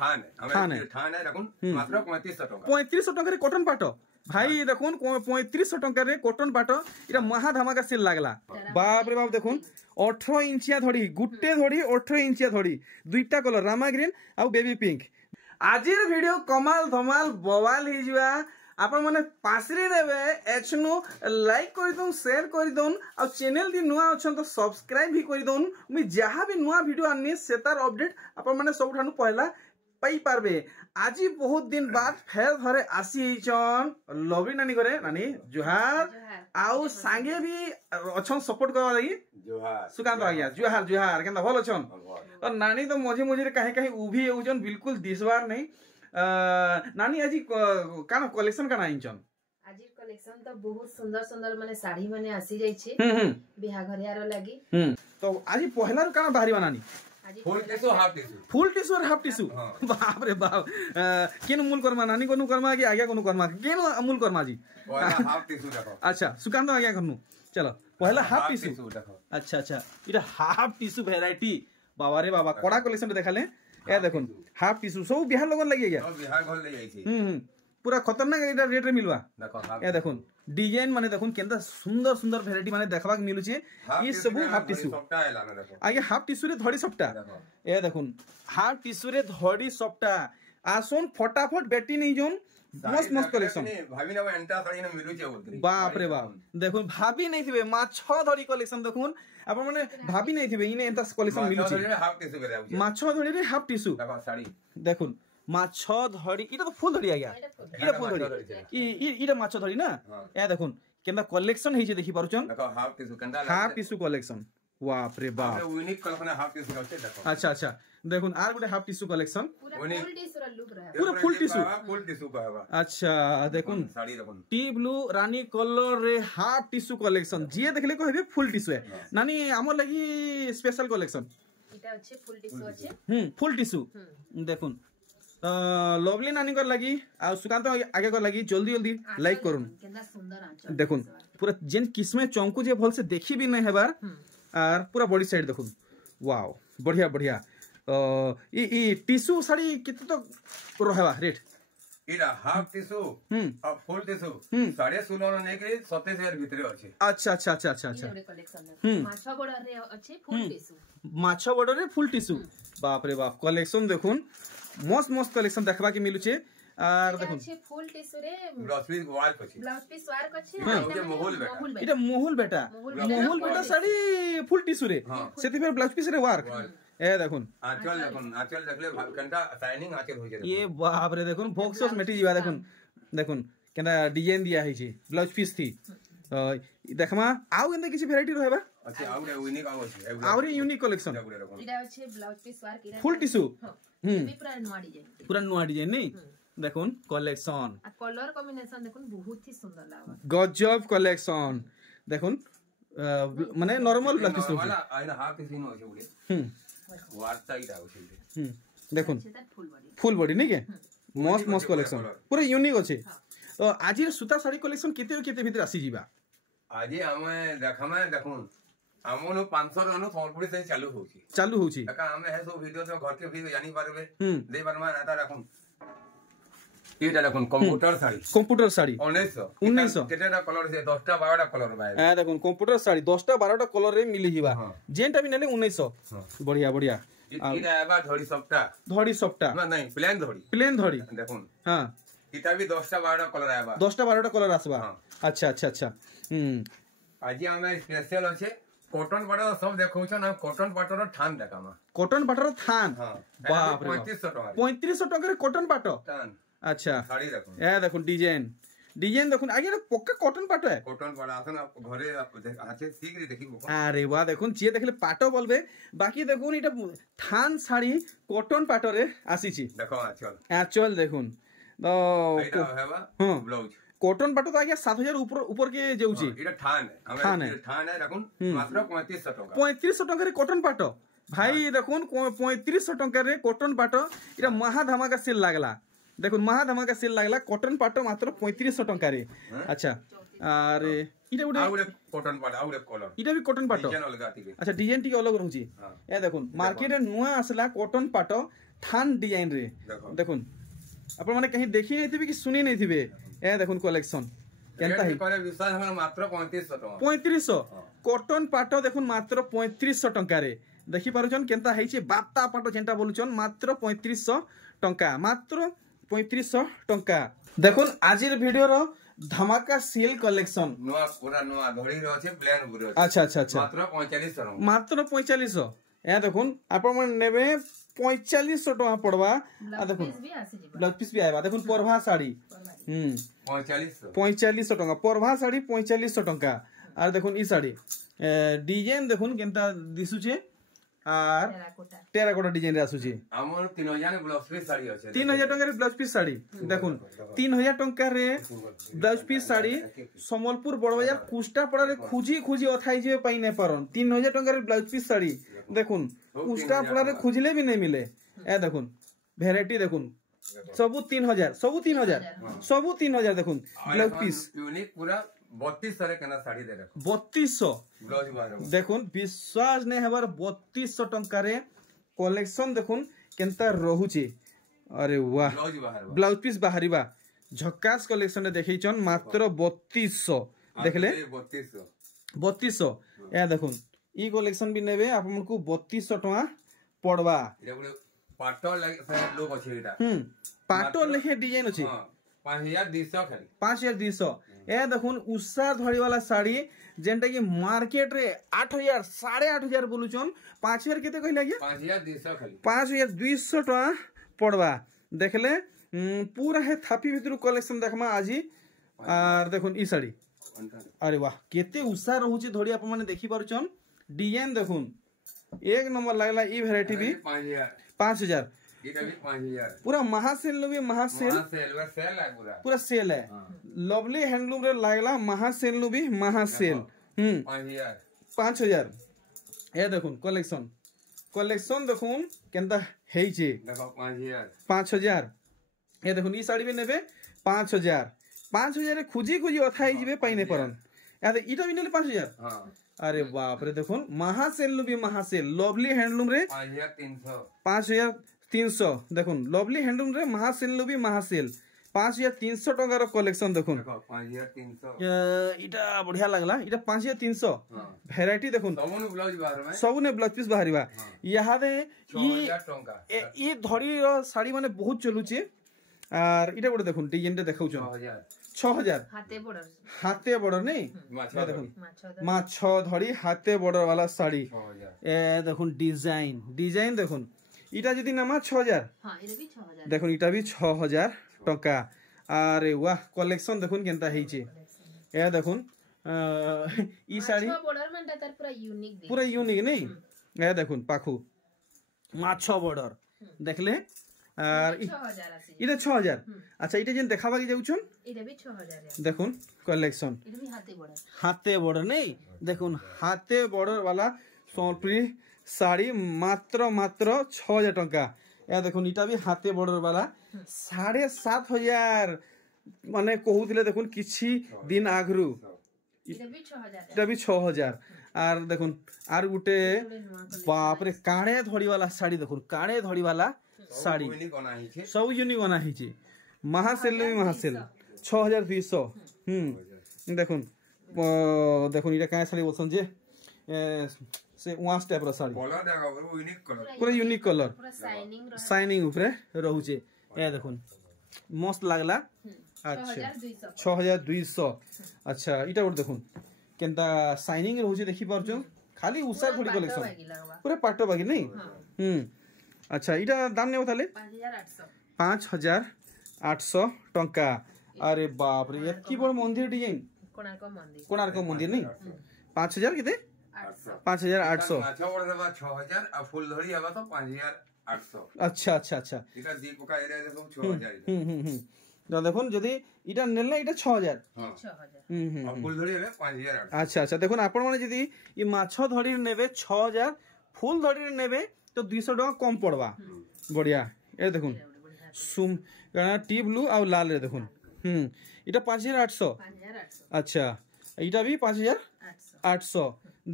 ठान है देखुन मात्र 3500 टका कॉटन पाट भाई देखुन 3500 टका कॉटन पाट इरा महा धमाका सेल लागला बाप रे बाप देखुन 18 इंचिया धड़ी गुटे धड़ी 18 इंचिया धड़ी दुईटा कलर रामा ग्रीन आ बेबी पिंक आजिर वीडियो कमाल धमाल बवाल ही जुआ आपण माने पासरी देबे एचनु लाइक कर दोन शेयर कर दोन आ चैनल दी नुआ अछन तो सब्सक्राइब भी कर दोन मी जहां भी नुआ वीडियो आनी सेतार अपडेट आपण माने सब ठानु पहला पाई पारबे आज बहुत दिन बाद फेर घरे आसी चन लवली नानी घरे नानी जुहार आउ सांगे भी अछन सपोर्ट करवा लगी जुहार सुकांत आज्ञा जुहार जुहार केनता भल अछन और नानी तो मझे मझे कहीं कहीं उभी होउछन बिल्कुल दिसवार नहीं नानी आज काना कलेक्शन काना आइछन आज कलेक्शन तो बहुत सुंदर सुंदर माने साड़ी माने आसी जाई छी बिहा घरियार लागी तो आज पहला काना बाहरी नानी फुल टिश्यू और हाफ टिश्यू बाप रे बाप केन मूल कर्मा नानी कोनु कर्मा कि आज्ञा कोनु कर्मा केन मूल कर्मा जी हाफ टिश्यू देखो अच्छा सुकांत आज्ञा करनु चलो पहला हाफ टिश्यू देखो अच्छा अच्छा इटा हाफ टिश्यू वैरायटी बाबा रे बाबा कोडा कलेक्शन देखाले ए देखुन हाफ टिश्यू सब बिहार लोगन लागि गया सब बिहार घर ले जाई छी पूरा खतरनाक एटा रेट रे मिलवा देखो ए देखुन डिजाइन माने देखुन केनता सुंदर सुंदर वैरायटी माने देखबाक मिलु छे ई सब हाफ टिश्यू सपटा हैला ना देखो आगे हाफ टिश्यू रे धड़ी सपटा ए देखुन हाफ टिश्यू रे धड़ी सपटा आसोन फटाफट बेटी नहीं जोन मस्त मस्त कलेक्शन भाभी ना एंटा साड़ी ना मिलु छे बोलते बाप रे बाप देखुन भाभी नहीं थिबे माछ धड़ी कलेक्शन देखुन आपण माने भाभी नहीं थिबे इने एंता कलेक्शन मिलु छे हाफ टिश्यू करे आउ माछ धड़ी रे हाफ टिश्यू देखो साड़ी देखुन माछ धड़ी इटा तो फुल धड़ी आ गया इटा फुल धड़ी इटा माछ धड़ी ना ए देखुन केनता कलेक्शन हेजे देखि पारुचन देखो हाफ टिश्यू केनता हाफ टिश्यू कलेक्शन बाप रे बाप यूनिक कलेक्शन हाफ टिश्यू होते देखो अच्छा अच्छा देखुन are Gute half tissue collection पूरा फुल टिश्यू रा लुक रहा पूरा फुल टिश्यू कहबा अच्छा देखुन साड़ी देखुन टी ब्लू रानी कलर रे हाफ टिश्यू कलेक्शन जे देखले कहबे फुल टिश्यू है नानी हमर लागि स्पेशल कलेक्शन इटा अच्छे फुल टिश्यू अच्छे फुल टिश्यू देखुन लवली नानी कर लगी आ सुकांत आगे कर लगी जल्दी जल्दी लाइक करूँ केना सुंदर आंचल देखुन पूरा जेन किस्मे चौंकू जे भल से देखी भी नहीं हेबार आर पूरा बॉडी साइड देखुन वाओ बढ़िया बढ़िया ई टिश्यू साड़ी किते तो रहबा रेट इरा हाफ टिश्यू और फुल टिश्यू 16.5 ने के 27,000 भीतर अछि अच्छा अच्छा अच्छा अच्छा अच्छा कलेक्शन माछा बॉर्डर रे अछि फुल टिश्यू माछा बॉर्डर रे फुल टिश्यू बाप रे बाप कलेक्शन देखुन मस्त मस्त कलेक्शन देखबा के मिलु छे आर देखुन फुल टिश्यू रे ब्लाउज पीस वर्क अछि ब्लाउज पीस वर्क अछि इटा मोहुल बेटा साड़ी फुल टिश्यू रे सेति फेर ब्लाउज पीस रे वर्क ए देखुन आंचल देखले घंटा शाइनिंग आंचल होय छै ये बाप रे देखुन बॉक्सस मेटी जीवा देखुन केना डिजाइन दिया है छी ब्लाउज पीस थी देखमा आउ एंदा किछि वैरायटी रहबा अच्छा आउ यूनिक आउ अछि आउरी यूनिक कलेक्शन इटा अछि ब्लाउज पीस वर्क इरा फुल टिश्यू पूरा नुआ डिजाइन नहीं देखुन कलेक्शन आ कलर कॉम्बिनेशन देखुन बहुत ही सुंदर लागो गजब कलेक्शन देखुन माने नॉर्मल ब्लाउज पीस वाला आइना हाफ टिश्यू न होय छै वार साइड आउ छै देखुन फुल बॉडी नहीं के मस्त मस्त कलेक्शन पूरा यूनिक अछि तो आज सूता साड़ी कलेक्शन केते भीतर आसी जीवा आज हमें देखुन हमनो 500 रनो संबलपुरी से चालू होची का हमें है सो वीडियो से घर के भी जानी पारबे दे बरमा नाता रखुन एटा देखुन कंप्यूटर साड़ी 1900 केटेटा कलर से 10टा 12टा कलर बाय ए देखुन कंप्यूटर साड़ी 10टा 12टा कलर रे मिली जीवा जेनटा भी नेले 1900 बढ़िया बढ़िया इटा एबा धड़ी सपटा नहीं प्लेन धड़ी देखुन हां इटा भी 10टा 12टा कलर आबा 10टा 12टा कलर आसबा अच्छा अच्छा अच्छा आज हमें स्पेशल अछि कॉटन पाटर सब देखौ छ ना कॉटन पाटर थान देखामा कॉटन पाटर थान बाप रे 3500 टका रे कॉटन पाटर थान अच्छा साड़ी देखो ए देखो डिजाइन देखो आगे पक्का कॉटन पाटो है कॉटन पाटा आसन घरे आछे ठीक रे देखिबो अरे वाह देखो जे देखले पाटो बोलबे बाकी देखो इटा थान साड़ी कॉटन पाटो रे आसी छी देखो आचल देखुन तो एटा हेबा ब्लाउज कॉटन पाटो तो आगे 7000 ऊपर के जेउची इटा थान है देखुन मात्र 3500 टका 3500 टका रे कॉटन पाटो भाई देखुन 3500 टका रे कॉटन पाटो इटा महा धमाका सेल लागला देखुन महा धमाका सेल लागला कॉटन पाटो मात्र 3500 टका रे अच्छा अरे इटा उडे कॉटन पाटो आउरे कलर इटा भी कॉटन पाटो डिजाइन अलग आती अच्छा डिजाइन टी अलग रहउची ए देखुन मार्केट रे नुआ आसला कॉटन पाटो ठान डिजाइन रे देखुन आपण माने कहीं देखि नै थिबे कि सुनी नै थिबे ए देखुन कलेक्शन केनता है करे विश्वास हमर मात्र 3500 टका 3500 कॉटन पाटो देखुन मात्र 3500 टका रे देखि पारुछन केनता हैछि बाता पाटो जेंटा बोलुछन मात्र 3500 टका मात्र 3500 टका देखुन आजिर वीडियो रो धमाका सेल कलेक्शन पूरा नवा धड़ी रो छै प्लेन पूरा अच्छा अच्छा अच्छा मात्र 4500 मात्र 4500 ए देखुन आपण मन नेबे 4500 टका पड़वा आ देखुन ब्लाउज पीस भी आइबा देखुन परभा साड़ी 4500 टका परभा साड़ी 4500 टका आर देखुन ई साड़ी डिजाइन देखुन केनता दिसु छे आर टेराकोटा डिजाइन रे आसु छे हमर 3000 ब्लाउज पीस साड़ी अछि 3000 टका रे ब्लाउज पीस साड़ी देखुन 3000 टका रे ब्लाउज पीस साड़ी संबलपुर बड़ बाजार कुष्टा पड़ा रे खुजी खुजी अथाई जे पाई नै परन 3000 टका रे ब्लाउज पीस साड़ी देखुन कुष्टा पड़ा रे खुजले भी नहीं मिले ए देखुन वैरायटी देखुन सबु 3000 सबु 3000 देखुन ब्लाउज पीस यूनिक पूरा 3200 रे केना साड़ी दे रखो 3200 ब्लाउज बारो देखुन विश्वास नै हबार 3200 टका रे कलेक्शन देखुन केनता रहूची अरे वाह ब्लाउज पीस बाहरीबा झक्कास कलेक्शन रे देखैछन मात्र 3200 देखले 3200 ए देखुन ई कलेक्शन भी नेबे आपन को 3200 टका पड़वा पाटो लोग अछि एटा पाटो लेखे डिजाइन अछि 5200 खाली 5200 ए देखुन उषा धड़ी वाला साड़ी जेंटा कि मार्केट रे 8000 8500 बोलुचन 5000 केते कहले गया 5200 खाली 5200 टका पड़वा देखले पूरा है थापी भितरु कलेक्शन देखमा आजी आर देखुन ई साड़ी अरे वाह केते उषा रहउची धड़ी आप माने देखि पारुचन डिजाइन देखुन एक नंबर लागला ई वैरायटी भी 5000 इटा भी 5000 पूरा महासेल लो भी महासेल सेल है पूरा सेल है लवली हैंडलूम रे लागला महासेल लो भी महासेल 5000 ए देखुन कलेक्शन देखुन केनता हेइ छे देखो 5000 ए देखुन ई साड़ी भी नेबे 5000 रे खुजी अथाई जिबे पाई नै परन ए इटा भी नेले 5000 हां अरे बाप रे देखुन महासेल लो भी महासेल लवली हैंडलूम रे 5300 देखुन लवली हैंडलूम रे महासेल लो भी महासेल 5300 टका रो कलेक्शन देखुन 5300 इटा बढ़िया लागला इटा 5300 वैरायटी देखुन सबु ने ब्लाउज पीस बाहरीबा यहा दे 6000 टका ई धड़ी रो साड़ी माने बहुत चलुची आर इटा गोटे देखुन डिजाइन रे देखाउ 6000 हाथे बॉर्डर नहीं देखुन माछ धड़ी हाथे बॉर्डर वाला साड़ी ए देखुन डिजाइन देखुन इटा जदी नामा 6000 हां इटा भी 6000 देखुन इटा भी 6000 टका अरे वाह कलेक्शन देखुन केनता हेइचे ए देखुन ई साड़ी बॉर्डर मानता तार पूरा यूनिक नहीं ए देखुन पाखु माछ बॉर्डर देखले आर इटा 6000 अच्छा इटा जेन देखाबा के जाउछन इटा भी 6000 देखुन कलेक्शन इटा भी हाथे बॉर्डर नहीं देखुन हाथे बॉर्डर वाला सोनपुरी साड़ी मात्र 6000 टका या देखुन इटा भी हाथे बॉर्डर वाला 7500 माने कहउतिले देखुन किछि दिन आगरु इटा भी 6000 आर देखुन आर गुटे बाप रे काणे धड़ी वाला साड़ी देखुन काणे धड़ी वाला साड़ी सब यूनिक बना हिची महासेल भी महासेल 6200 देखुन देखुन इटा काय साड़ी बोलसन जे से वास टाइप रो साड़ी पूरा यूनिक कलर पूरा शाइनिंग ऊपर रहउचे ए देखुन मस्त लागला अच्छा 6200 अच्छा इटा गोट देखुन केनता शाइनिंग रहउचे देखि पारछो खाली उषा घड़ी कलेक्शन पूरा पाटो बागी नहीं अच्छा इटा दाम ने बताले 5800 टका अरे बाप रे एतकी बड़ मंदिर डिजाइन कोणार्क मंदिर नहीं 5000 किते 5800 अच्छा बड़ देबा 6000 आ फूल धड़ी आबा तो 5800 अच्छा अच्छा अच्छा इटा दीपका एरिया देखो 6000 तो देखुन जदी इटा नेलना इटा 6000 हां 6000 आ फूल धड़ी हेले 5800 अच्छा अच्छा देखुन आपण माने जदी ई माछो धड़ी नेबे 6000 फूल धड़ी नेबे तो 200 टका कम पड़वा बढ़िया ए देखुन सुम टी ब्लू आ लाल रे देखुन इटा 5800 अच्छा इटा भी 5800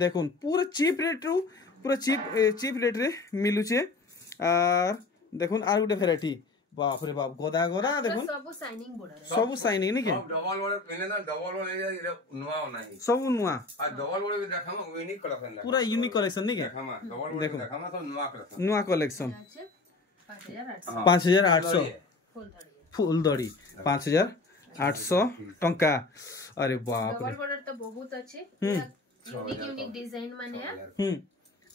देखुन पूरा चीप रेट रे मिलुचे आर देखुन आर गुटे भेराइटी बाप रे बाप गदा गदा देखुन सब शाइनिंग नहीं के डबल बॉर्डर पहले ना डबल बॉर्डर ये नुआ नहीं सब नुआ आ डबल बॉर्डर भी देखामा यूनिक कलेक्शन पूरा यूनिक कलेक्शन नहीं के देखामा डबल बॉर्डर देखामा तो नुआ कलेक्शन 5800 फुल दड़ी 5800 टंका अरे बाप रे डबल बॉर्डर तो बहुत अच्छे यूनिक यूनिक डिजाइन माने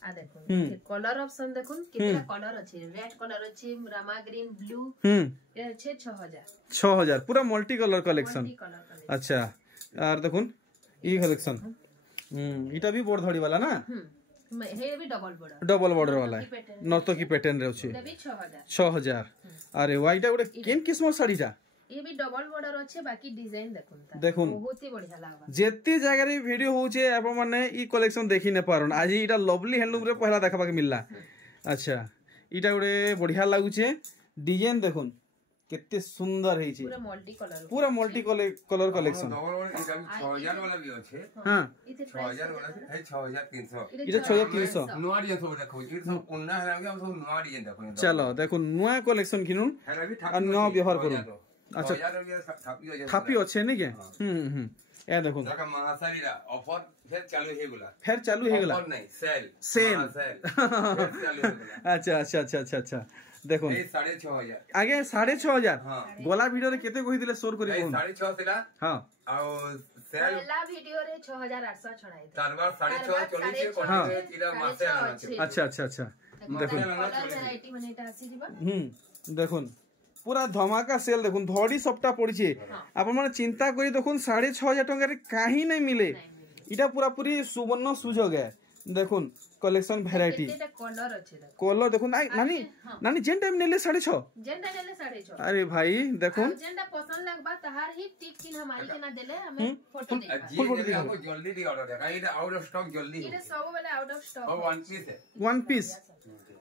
आ देखो कलर ऑप्शन देखो कितना कलर अछि रेड कलर अछि रामा ग्रीन ब्लू ये अच्छे 6000 पूरा मल्टी कलर कलेक्शन अच्छा और देखुन ई कलेक्शन इटा भी बोर्ड धड़ी वाला ना हे भी डबल बॉर्डर वाला है नर्तो की पैटर्न रे अछि ये भी 6000 अरे वाइटा गुटे केन किस्म साड़ीटा ये भी डबल बॉर्डर अच्छे बाकी डिजाइन देखुन बहुत ही बढ़िया लागबा जेती जगह रे वीडियो होचे आप माने ई कलेक्शन देखि ने पारन आज इटा लवली हैंडलूम रे पहला देखबा के मिलला अच्छा इटा गुटे बढ़िया लागुचे डिजाइन देखुन केते सुंदर हेची पूरा multi colour collection double border इटा 6000 वाला भी अछि हां 6000 वाला है 6300 इटा 6300 नुआ डिजाइन सब देखो ई सब पुन्ना है हम सब नुआ डिजाइन देखो चलो देखो नुआ कलेक्शन किनुन और नुआ व्यवहार करू अच्छा थापी अच्छे नहीं के ए देखो महासारीरा ऑफर फिर चालू हे गेला ऑफर नहीं सेल सेल अच्छा अच्छा अच्छा अच्छा अच्छा देखो ए 6500 आगे 6500 गोला वीडियो रे केते कहि दिले शोर करी कोन 6500 थिला हां आ सेल पहला वीडियो रे 6800 छड़ाई तारबार 6500 चली छे कोन तिला मासे अच्छा अच्छा अच्छा देखो वैरायटी माने एटा आसी दिबा देखुन पूरा धमाका सेल देखुन धड़ी सबटा पड़ी आप चिंता करी देखुन 6500 टंका रे काहे नहीं मिले इटा पूरा पूरी सुवर्ण सुजोग है देखुन कलेक्शन वैरायटी कलर देखुन नानी नानी जेन टाइम नेले 650 अरे भाई देखुन जेनटा पसंद लगबा तहार ही टिक चिन्ह हमारी के ना देले हमें फोटो दे हमको जल्दी दी ऑर्डर दे इटा आउट ऑफ स्टॉक जल्दी इटा सब वाला आउट ऑफ स्टॉक और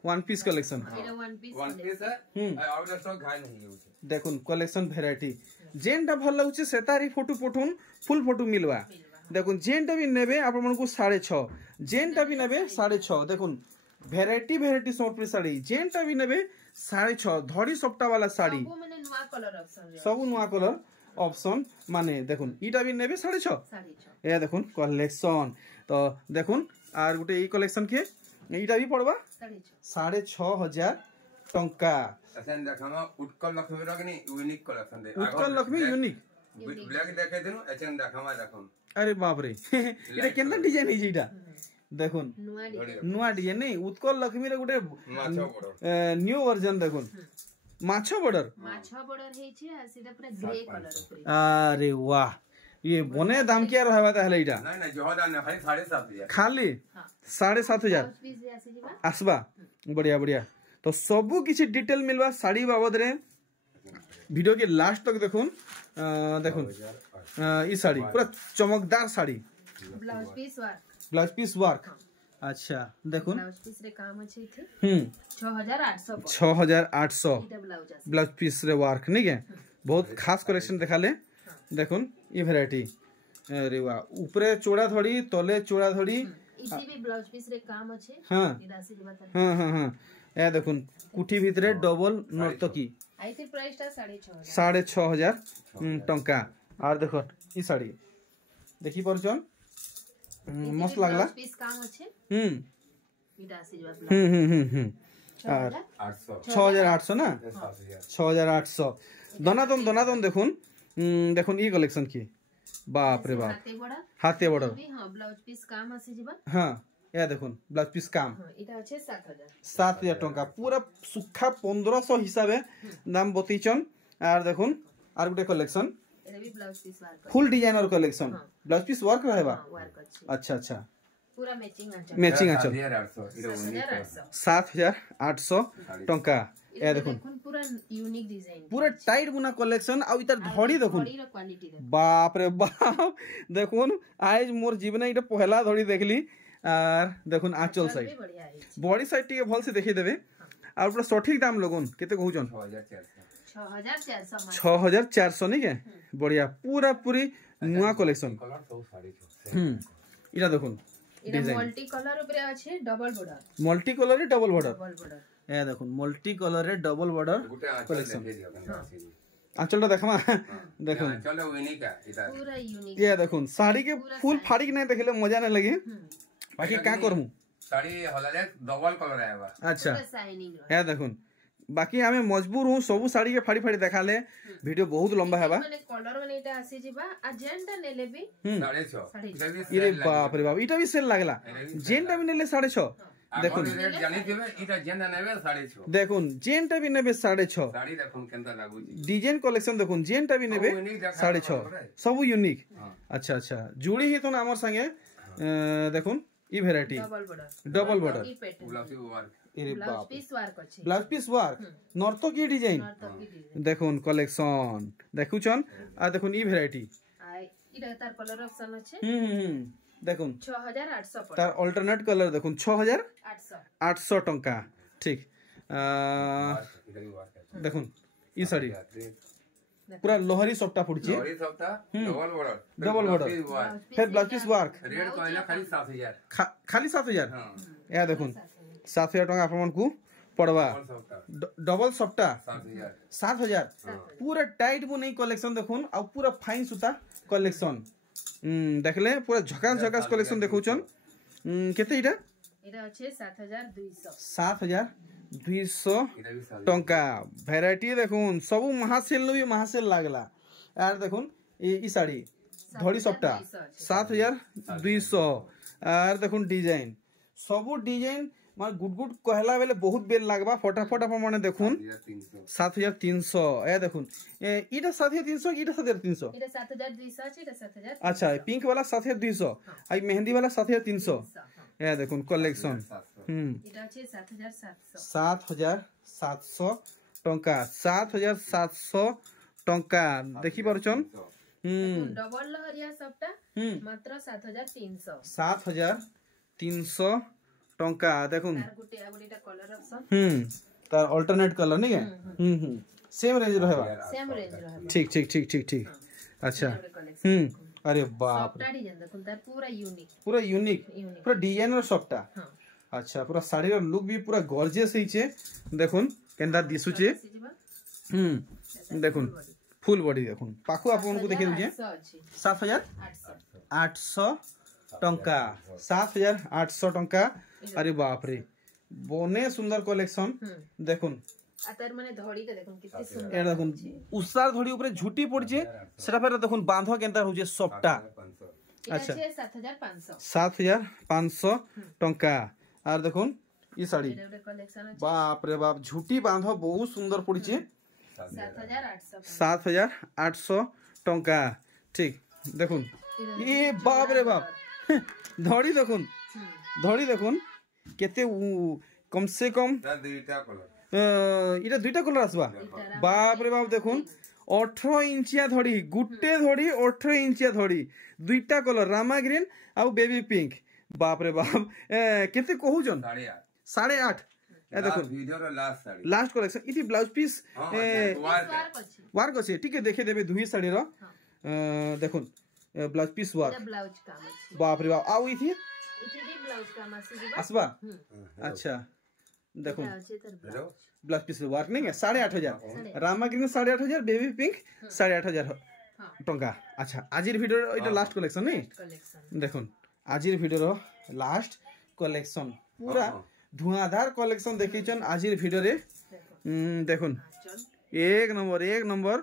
one piece collection one piece है आउट ऑफ स्टॉक घाय नहीं होचे देखुन कलेक्शन वैरायटी जेनटा भल लागुचे सेतारी फोटो पठुन फुल फोटो मिलवा देखुन जेनटा भी नेबे आप मन को 6.5 जेनटा भी नेबे 6.5 देखुन variety variety short piece sari जेनटा भी नेबे 6.5 धड़ी सप्ता वाला साड़ी सब माने नुवा कलर ऑप्शन सब नुवा कलर ऑप्शन माने देखुन इटा भी नेबे 6.5 ए देखुन कलेक्शन तो देखुन आर गुटे ई कलेक्शन के इटा भी पड़वा 6500 टंका असन देखमा उत्कल लक्ष्मी रगनी यूनिक कलेक्शन दे उत्कल लक्ष्मी यूनिक ब्लैक देखे देनु असन देखमा देखुन अरे बाप रे इटा केनता डिजाइन है इटा देखुन नुआ डिजाइन नहीं उत्कल लक्ष्मी रे गुटे न्यू वर्जन देखुन माछो बॉर्डर हे छी आ सीधा पूरा ग्रे कलर अरे वाह ये बने दाम क्या रहबा ताहले इटा नहीं नहीं जो दाम खाली 7500 खाली 7500 आसबा बढ़िया बढ़िया तो सबु किछि डिटेल मिलवा साड़ी बाबद रे वीडियो के लास्ट तक देखुन देखुन ई साड़ी पूरा चमकदार साड़ी ब्लाउज पीस वर्क अच्छा देखुन ब्लाउज पीस रे काम अछि इथे 6800 ब्लाउज पीस रे वर्क नहीं के बहुत खास कलेक्शन देखाले देखुन ये वैरायटी अरे वाह ऊपरे चोड़ा धड़ी तले चोड़ा धड़ी इसी भी ब्लाउज पीस रे काम अछि हां हां ए देखुन कुठी भितरे डबल नर्तकी आइते प्राइस ता 6500 टंका और देखो ई साड़ी देखि परछन मस्त लागला ब्लाउज पीस काम अछि इटा आसी और 6800 ना 6800 दनादन देखुन देखुन ई कलेक्शन की बाप रे बाप हाथे बॉर्डर हां ब्लाउज पीस काम आसी जिबा हां या देखुन ब्लाउज पीस काम इटा अछि 7000 टंका पूरा सुखा 1500 हिसाबे दाम बतीचन और देखुन आर गुटे कलेक्शन एटा भी blouse piece work full designer collection blouse piece work रहबा अच्छा अच्छा पूरा मैचिंग आंचल 7800 टंका ए देखुन पूरा यूनिक डिजाइन पूरा टाइट बुना कलेक्शन आ इतर धड़ी देखुन बाप रे बाप देखुन आज मोर जीवन इटा पहला धड़ी देखली और देखुन आंचल साइड बॉडी साइड टिके भल से देखि देबे और पूरा सटीक दाम लगन केते कहउचन 6400 नहीं के बढ़िया पूरा पूरी नुआ कलेक्शन इटा देखुन इटा मल्टी कलर ऊपर अछि double border multi colour double border ए देखो मल्टी कलर रे डबल बॉर्डर कलेक्शन आंचलटा देखमा देखो चलो यूनिक है इधर पूरा यूनिक ये देखो साड़ी के फुल फाड़ी के नहीं देखले मजा नहीं लगे बाकी का करमु साड़ी हलाले डबल कलर आएगा अच्छा शाइनिंग ये देखो बाकी हमें मजबूर हूँ सब साड़ी के फाड़ी फाड़ी देखाले वीडियो बहुत लंबा है माने कलर माने इटा आसी जिबा आ जेंटा नेले भी 6.5 ये बाप रे बाप इटा भी सेल लागला जेंटा भी नेले 6.5 देखो रेट जानी थिबे इटा जेंटा नेबे 6.5 देखो जेंटा भी नेबे 6.5 साड़ी देखो केनता लागू जी डिजाइन कलेक्शन देखो जेंटा भी नेबे 6.5 सब यूनिक अच्छा अच्छा जुड़ी ही तो ना हमर संगे देखो ई वैरायटी डबल बॉर्डर गुलाबी वर्क अरे ब्लाउज बाप पीस वर्क अछि ब्लाउज पीस वर्क नर्तकी डिजाइन देखुन कलेक्शन देखुछन आ देखुन ई वैरायटी आ इटा तार कलर ऑप्शन अछि देखुन 6800 पर तार अल्टरनेट कलर देखुन 6800 800 टंका ठीक देखुन ई साड़ी पूरा लोहरी सप्ता पड़छी लोहरी सप्ता डबल बॉर्डर फिर ब्लाउज पीस वर्क रेट कहला खाली 7000 खाली 7000 या देखुन 7000 टंका आपन को पड़वा डबल सप्ता 7000 पूरा टाइट बो नहीं कलेक्शन देखुन आ पूरा फाइन सूता कलेक्शन देखले पूरा झकास झकास कलेक्शन देखौछन केते इटा अछि 7200 7200 टंका वैरायटी देखुन सब महासेल भी महासेल लागला यार देखुन ई साड़ी धड़ी सप्ता 7200 यार देखुन डिजाइन सब डिजाइन मार गुड गुड कहला बेले बहुत बेल लागबा फटाफट अपन माने देखुन 7300 ए देखुन इटा 7300 इटा 7300 इटा 7200 अछि इटा 7000 अच्छा पिंक वाला 7200 आई मेहंदी वाला 7300 ए देखुन कलेक्शन इटा अछि 7700 7700 टंका 7700 टंका देखि परछन डबल लहरिया सबटा मात्र 7300 7300 टंका देखुन तार गुटे आगुडीटा कलर ऑप्शन तार अल्टरनेट कलर नहीं है सेम रेंज रहबा सेम रेंज रहबा ठीक ठीक ठीक ठीक ठीक अच्छा अरे बाप सबटा डिजाइन देखुन तार पूरा यूनिक पूरा डिजाइनर सबटा अच्छा पूरा साड़ी रो लुक भी पूरा गॉर्जियस हिचे देखुन केंदा दिसुचे देखुन फुल बॉडी देखुन पाखु आपन को देखि दिए 7800 टंका 7800 टंका अरे बाप रे बने सुंदर कलेक्शन देखुन आतर माने धड़ी के देखुन कितनी सुंदर ए देखुन उसार धड़ी ऊपर झुटी पड़छे सेटा फेर देखुन बांधो केनता होजे सबटा अच्छा 7500 7500 टंका आर देखुन ई साड़ी कलेक्शन बाप रे बाप झुटी बांधो बहुत सुंदर पड़छे 7800 टंका ठीक देखुन ये बाप रे बाप धड़ी देखुन केते कम से कम इटा दुईटा कलर आसबा बाप रे बाप देखुन 18 इंचिया धड़ी गुटे धड़ी 18 इंचिया धड़ी दुईटा कलर रामा ग्रीन आ बेबी पिंक बाप रे बाप केते कहूजन 8.5 ए देखो वीडियो रो लास्ट कलेक्शन इति ब्लाउज पीस वर्क अछि ठीक है देखे देबे दुही साड़ी रो देखुन ब्लाउज पीस वर्क ब्लाउज काम अछि बाप रे बाप आउ इति ब्लाउज काम अछि आसबा अच्छा देखो ब्लाउज पीस वर्क नहीं है 8500 रामा ग्रीन 8500 बेबी पिंक 8500 टंका अच्छा आजिर वीडियो इटा लास्ट कलेक्शन नहीं देखुन आजिर वीडियो रो लास्ट कलेक्शन पूरा धुआंधार कलेक्शन देखिछन आजिर वीडियो रे देखुन एक नंबर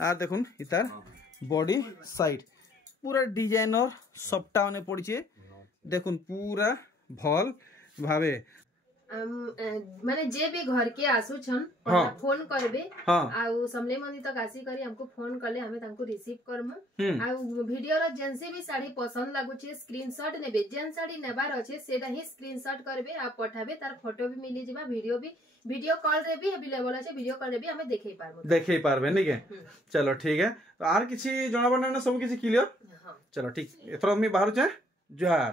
आ देखुन इतार बॉडी साइड पूरा डिजाइनर सबटा ने पड़िछे देखुन पूरा भल भावे माने जे भी घर के आसु छन फोन करबे आउ समले मंदी तक आसी करी हमको फोन करले हमें तांको रिसीव करम आउ वीडियो रो जेंसी भी साड़ी पसंद लागु छे स्क्रीनशॉट नेबे जेन साड़ी नेबार अछि सेटा ही स्क्रीनशॉट करबे आ पठाबे तार फोटो भी मिली जिबा वीडियो कॉल रे भी अवेलेबल अछि वीडियो कॉल रे भी हमें देखे पारबे नहीं के चलो ठीक है आर किछि जणाबा ना सब किछि क्लियर चलो ठीक एथरो मी बाहर छ जोहार।